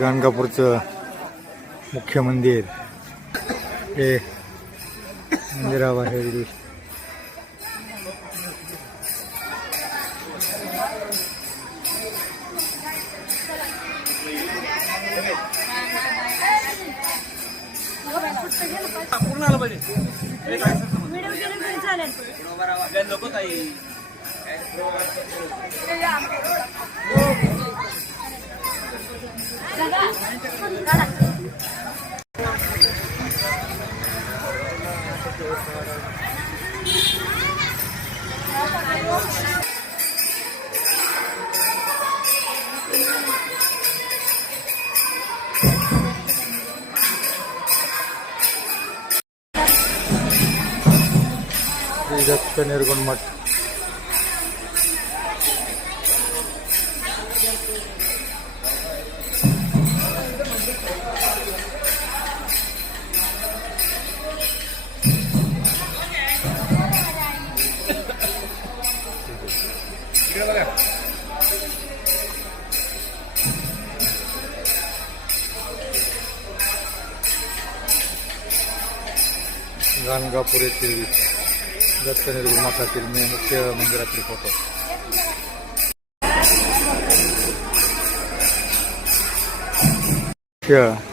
गाणगापूरचं मुख्य मंदिर. हे मंदिराबाहेर दिस- पूर्ण যাচ্ছে নির্গুণ মাঠ इकडे बघा गाणगापूर येथील दत्त निर्गुण मठातील मे- मुख्य मंदिरातील फोटो Yeah.